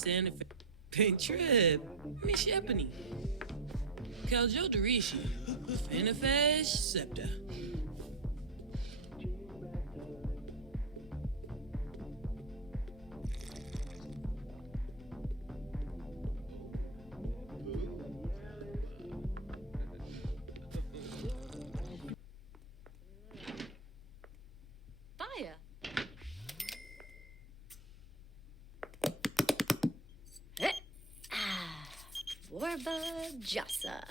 standing for Trip, Miss Ebony, Kaljo Derishi, Fanafesh Septa. Fire. Warba Jassa.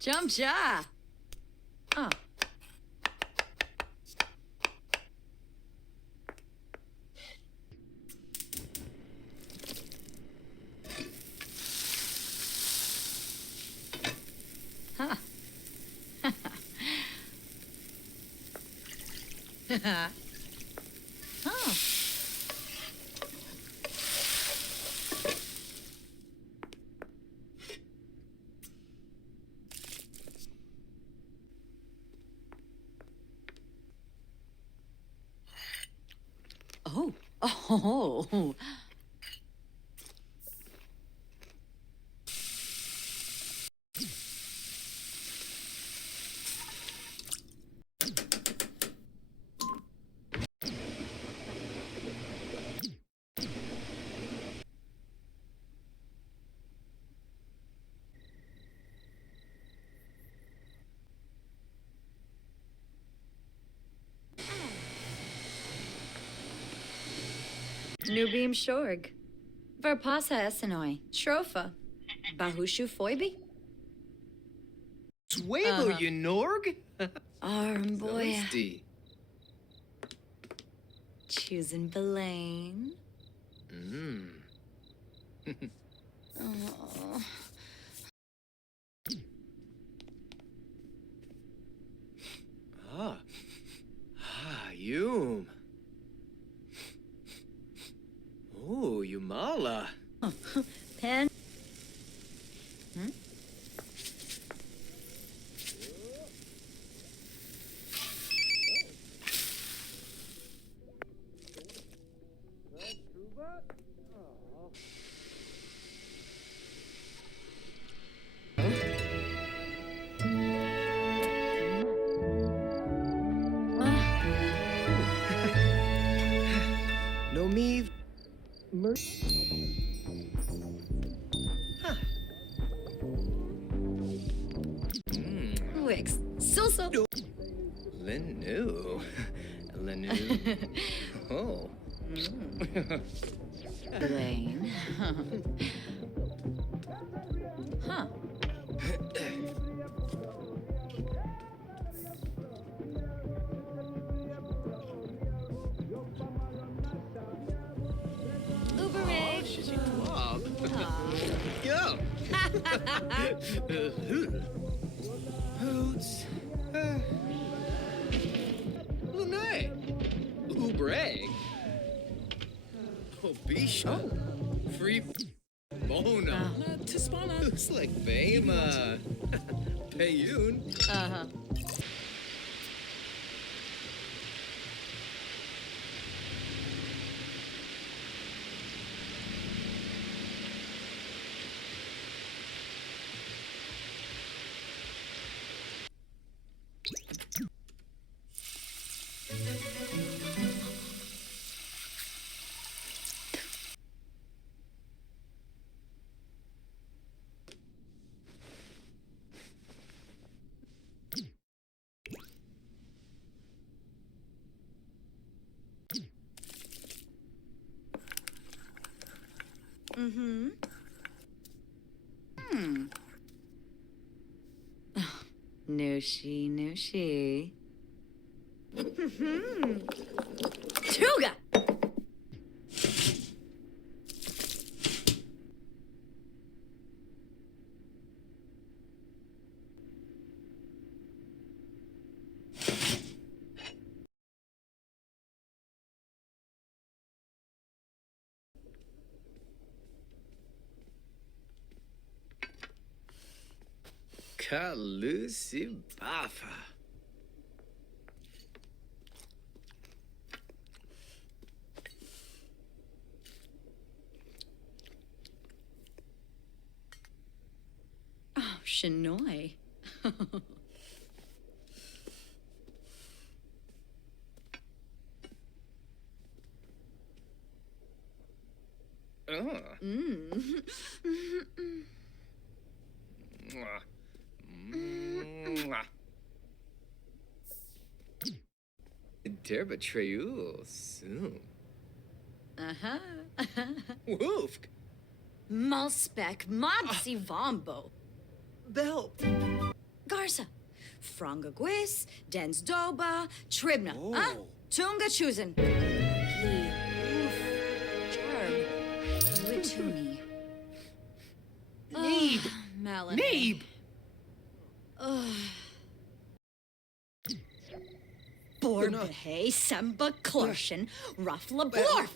Jump ja. Oh. Huh. Oh. Oh. Oh. Nubim Shorg. Verpasa Essenoi. Shrofa. Bahushu Foibi. Swabo, you Norg? Armboya. Zelensty. Choosing Belaine. Oh. Yum. Oh, Yumala. Pen. No me. Wix. So. Lenu. Oh. Belaine. Huh. Uberig. She's a club. Go. Hoots. Lunay. Ubreg. Oh, Bisha. Free. Bona. Tispana. Looks like Bama. Payun. Uh-huh. Mm-hmm. Oh, no she. Tuga! Kalusibafa. Chinoy. Mwah. Mwah. Derbatreul soon. Uh-huh. Woofk. Malspec Madsi Vombo. Bel. Garza. Frangaguis, Densdoba, Tribna. Tunga Chusen. Gi. Oof. Charm. Wituni. Neeb. Malin. Neeb. Borbehe, Semba Klorshen, Ruffla Blorf.